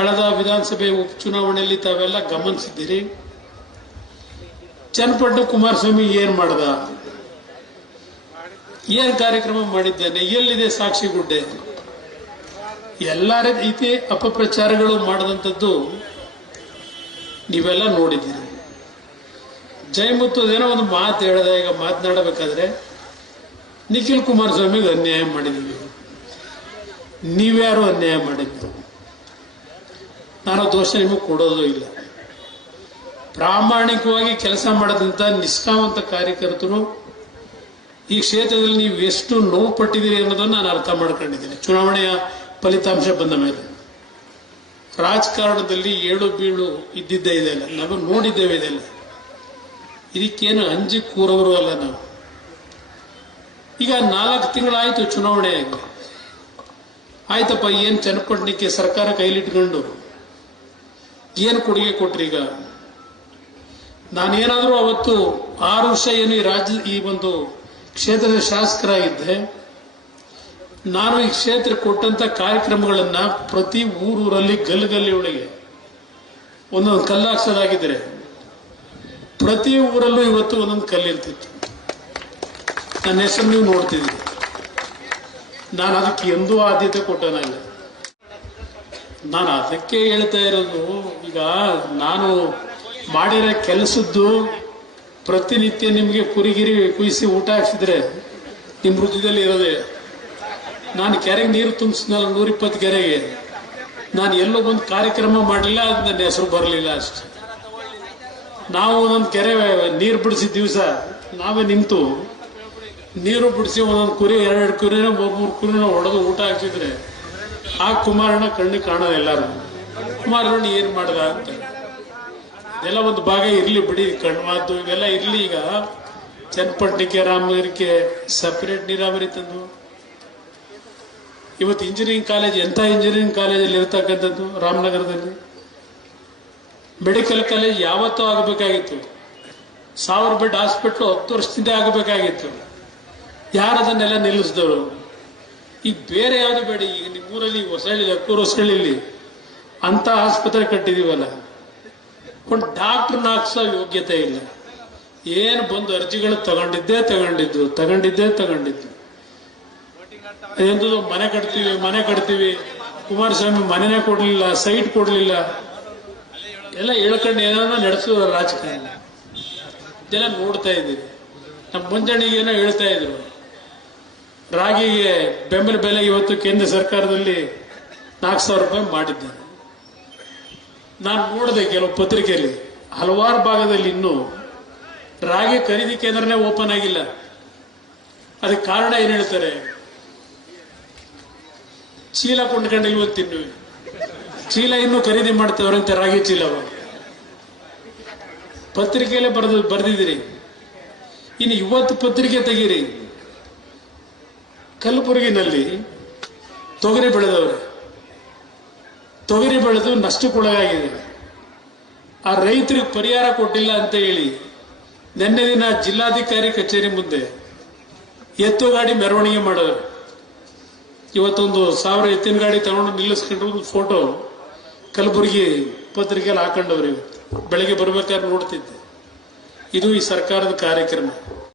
ಕಳೆದ ವಿಧಾನಸಭೆ ಉಪಚುನಾವಣೆಯಲ್ಲಿ ತಾವೆಲ್ಲ ಗಮನಿಸಿದ್ದೀರಿ. ಚನ್ನಪಟ್ಟಣ ಕುಮಾರಸ್ವಾಮಿ ಏನ್ ಮಾಡ್ದ? ಏನ್ ಕಾರ್ಯಕ್ರಮ ಮಾಡಿದ್ದೇನೆ? ಎಲ್ಲಿದೆ ಸಾಕ್ಷಿ ಗುಡ್ಡೆ? ಎಲ್ಲ ರೀತಿ ಅಪಪ್ರಚಾರಗಳು ಮಾಡದಂಥದ್ದು ನೀವೆಲ್ಲ ನೋಡಿದ್ದೀರಿ. ಜಯಮುತ್ತು ಏನೋ ಒಂದು ಮಾತು ಹೇಳಿದೆ, ಈಗ ಮಾತನಾಡಬೇಕಾದ್ರೆ ನಿಖಿಲ್ ಕುಮಾರಸ್ವಾಮಿಗೆ ಅನ್ಯಾಯ ಮಾಡಿದ್ದೀವಿ. ನೀವ್ಯಾರು ಅನ್ಯಾಯ ಮಾಡಿದ್ದು ನಾನು ದೋಷ ನಿಮಗೆ ಕೊಡೋದು ಇಲ್ಲ. ಪ್ರಾಮಾಣಿಕವಾಗಿ ಕೆಲಸ ಮಾಡದಂತ ನಿಷ್ಠಾವಂತ ಕಾರ್ಯಕರ್ತರು ಈ ಕ್ಷೇತ್ರದಲ್ಲಿ ನೀವು ಎಷ್ಟು ನೋವು ಪಟ್ಟಿದ್ದೀರಿ ಅನ್ನೋದನ್ನು ನಾನು ಅರ್ಥ ಮಾಡ್ಕೊಂಡಿದ್ದೀನಿ. ಚುನಾವಣೆಯ ಫಲಿತಾಂಶ ಬಂದ ಮೇಲೆ. ರಾಜಕಾರಣದಲ್ಲಿ ಏಳು ಬೀಳು ಇದ್ದಿದ್ದೇ ಇದೆಲ್ಲ ನಾವು ನೋಡಿದ್ದೇವೆ ಇದೆಲ್ಲ ಇದಕ್ಕೇನು ಅಂಜಿ ಕೂರವರು ಅಲ್ಲ ನಾವು. ಈಗ ನಾಲ್ಕು ತಿಂಗಳಾಯಿತು ಚುನಾವಣೆ ಆಗಿ. ಆಯ್ತಪ್ಪ, ಏನ್ ಚನ್ನಪಟ್ಟಣಕ್ಕೆ ಸರ್ಕಾರ ಕೈಲಿಟ್ಕೊಂಡು ಏನು ಕೊಡುಗೆ ಕೊಟ್ರಿ ಈಗ? ನಾನೇನಾದರೂ ಅವತ್ತು ಆರು ವರ್ಷ ಏನು ಈ ರಾಜ್ಯ ಈ ಒಂದು ಕ್ಷೇತ್ರದ ಶಾಸಕರಾಗಿದ್ದೆ. ನಾನು ಈ ಕ್ಷೇತ್ರ ಕೊಟ್ಟಂತ ಕಾರ್ಯಕ್ರಮಗಳನ್ನ ಪ್ರತಿ ಊರೂರಲ್ಲಿ ಗಲ್ಲಿ ಒಳಗೆ ಒಂದೊಂದು ಕಲ್ಲಾಕ್ಸೋದಾಗಿದ್ರೆ ಪ್ರತಿ ಊರಲ್ಲೂ ಇವತ್ತು ಒಂದೊಂದು ಕಲ್ಲಿರ್ತಿತ್ತು ನನ್ನ ಹೆಸರು ನೀವು ನೋಡ್ತಿದ್ದೀರಿ ನಾನು ಅದಕ್ಕೆ ಎಂದೂ ಆದ್ಯತೆ ಕೊಟ್ಟನಲ್ಲ. ನಾನು ಅದಕ್ಕೆ ಹೇಳ್ತಾ ಇರೋದು, ಈಗ ನಾನು ಮಾಡಿರೋ ಕೆಲಸದ್ದು ಪ್ರತಿನಿತ್ಯ ನಿಮಗೆ ಕುರಿಗಿರಿ ಕುಯಿಸಿ ಊಟ ಹಾಕ್ಸಿದ್ರೆ ನಿಮ್ಮ ಹೃದಯದಲ್ಲಿ ಇರೋದೇ. ನಾನು ಕೆರೆಗೆ ನೀರು ತುಂಬಿಸಿದ್ನಲ್ಲ ನೂರಿಪ್ಪತ್ತು ಕೆರೆಗೆ. ನಾನು ಎಲ್ಲೋ ಒಂದು ಕಾರ್ಯಕ್ರಮ ಮಾಡಲಿಲ್ಲ, ಅದು ನನ್ನ ಹೆಸರು ಬರಲಿಲ್ಲ ಅಷ್ಟೆ. ನಾವು ಒಂದೊಂದು ಕೆರೆ ನೀರು ಬಿಡಿಸಿದ ದಿವಸ ನಾವೇ ನಿಂತು ನೀರು ಬಿಡಿಸಿ ಒಂದೊಂದು ಕುರಿ, ಎರಡೆರಡು ಕುರಿನ, ಮೂರು ಕುರಿನ ಹೊಡೆದು ಊಟ ಹಾಕ್ಸಿದ್ರೆ ಆ ಕುಮಾರಣ್ಣ ಕಣ್ಣಿಗೆ ಕಾಣೋದು ಎಲ್ಲರೂ. ಕುಮಾರಣ್ಣ ಏನ್ ಮಾಡ್ದ ಅಂತ. ಎಲ್ಲ ಒಂದು ಭಾಗ ಇರ್ಲಿ ಬಿಡಿ ಕಣ್ಮಾತು ಇವೆಲ್ಲ ಇರ್ಲಿ ಈಗ. ಚನ್ನಪಟ್ಟಣಕ್ಕೆ, ರಾಮನಗರಕ್ಕೆ ಸಪರೇಟ್ ನೀರಾವರಿ ತಂದು. ಇವತ್ತು ಇಂಜಿನಿಯರಿಂಗ್ ಕಾಲೇಜ್ ಎಂಥ ಇಂಜಿನಿಯರಿಂಗ್ ಕಾಲೇಜಲ್ಲಿ ಇರ್ತಕ್ಕಂಥದ್ದು ರಾಮನಗರದಲ್ಲಿ? ಮೆಡಿಕಲ್ ಕಾಲೇಜ್ ಯಾವತ್ತೂ ಆಗಬೇಕಾಗಿತ್ತು. ಸಾವಿರ ಬೆಡ್ ಹಾಸ್ಪಿಟ್ಲು ಹತ್ತು ವರ್ಷದಿಂದ ಆಗಬೇಕಾಗಿತ್ತು. ಯಾರು ಅದನ್ನೆಲ್ಲ ನಿಲ್ಲಿಸಿದವರು? ಈಗ ಬೇರೆ ಯಾವುದು ಬೇಡ, ಈಗ ನಿಮ್ಮೂರಲ್ಲಿ ಹೊಸಳ್ಳಿ ಅಕ್ಕೂರು ಹೊಸಳ್ಳಿಲಿ ಅಂತ ಆಸ್ಪತ್ರೆ ಕಟ್ಟಿದೀವಲ್ಲ. ಒಂದು ಡಾಕ್ಟರ್ ನಾಕ್ಸ ಯೋಗ್ಯತೆ ಇಲ್ಲ. ಏನು ಬಂದು ಅರ್ಜಿಗಳು ತಗೊಂಡಿದ್ದೇ ತಗೊಂಡಿದ್ದು ತಗೊಂಡಿದ್ದೇ ತಗೊಂಡಿದ್ದು. ಎಂದು ಮನೆ ಕಟ್ತೀವಿ ಮನೆ ಕಟ್ತೀವಿ. ಕುಮಾರಸ್ವಾಮಿ ಮನೆನೇ ಕೊಡಲಿಲ್ಲ, ಸೈಟ್ ಕೊಡಲಿಲ್ಲ. ಎಲ್ಲ ಹೇಳ್ಕೊಂಡು ಏನೋ ನಡೆಸೋದು ರಾಜಕಾರಣ. ಇದೆಲ್ಲ ನೋಡ್ತಾ ಇದ್ದೀವಿ ನಮ್ಮ ಮುಂಜಾನೆಗೆ ಏನೋ ಹೇಳ್ತಾ ಇದ್ರು. ರಾಗಿಗೆ ಬೆಂಬಲ ಬೆಲೆ ಇವತ್ತು ಕೇಂದ್ರ ಸರ್ಕಾರದಲ್ಲಿ ನಾಲ್ಕು ಸಾವಿರ ರೂಪಾಯಿ ಮಾಡಿದ್ದಾರೆ. ನಾನು ನೋಡಿದೆ ಕೆಲವು ಪತ್ರಿಕೆಯಲ್ಲಿ, ಹಲವಾರು ಭಾಗದಲ್ಲಿ ಇನ್ನೂ ರಾಗಿ ಖರೀದಿ ಕೇಂದ್ರನೇ ಓಪನ್ ಆಗಿಲ್ಲ. ಅದಕ್ಕೆ ಕಾರಣ ಏನು ಹೇಳ್ತಾರೆ? ಚೀಲ ಕೊಂಡ್ಕೊಂಡು ಇವತ್ತು ತಿನ್ನುವೆ. ಚೀಲ ಇನ್ನೂ ಖರೀದಿ ಮಾಡ್ತೇವ್ರಂತೆ ರಾಗಿ ಚೀಲವ ಪತ್ರಿಕೆಯಲ್ಲೇ ಬರೆದು ಬರೆದಿದ್ದೀರಿ. ಇನ್ನು ಇವತ್ತು ಪತ್ರಿಕೆ ತೆಗೀರಿ. ಕಲಬುರಗಿನಲ್ಲಿ ತೊಗರಿ ಬೆಳೆದವರು. ತೊಗರಿ ಬೆಳೆದು ನಷ್ಟಕ್ಕೊಳಗಾಗಿದೆ ಆ ರೈತರಿಗೆ ಪರಿಹಾರ ಕೊಟ್ಟಿಲ್ಲ ಅಂತ ಹೇಳಿ ನಿನ್ನೆ ದಿನ ಜಿಲ್ಲಾಧಿಕಾರಿ ಕಚೇರಿ ಮುಂದೆ ಎತ್ತು ಗಾಡಿ ಮೆರವಣಿಗೆ ಮಾಡೋರು ಇವತ್ತೊಂದು ಸಾವಿರ ಎತ್ತಿನ ಗಾಡಿ ತಗೊಂಡು ನಿಲ್ಲಿಸ್ಕೊಂಡು ಒಂದು ಫೋಟೋ ಕಲಬುರಗಿ ಪತ್ರಿಕೆಯಲ್ಲಿ ಹಾಕೊಂಡವ್ರು ಇವತ್ತು ಬೆಳಗ್ಗೆ ಬರ್ಬೇಕಾದ್ರೆ ನೋಡ್ತಿದ್ದೆ. ಇದು ಈ ಸರ್ಕಾರದ ಕಾರ್ಯಕ್ರಮ.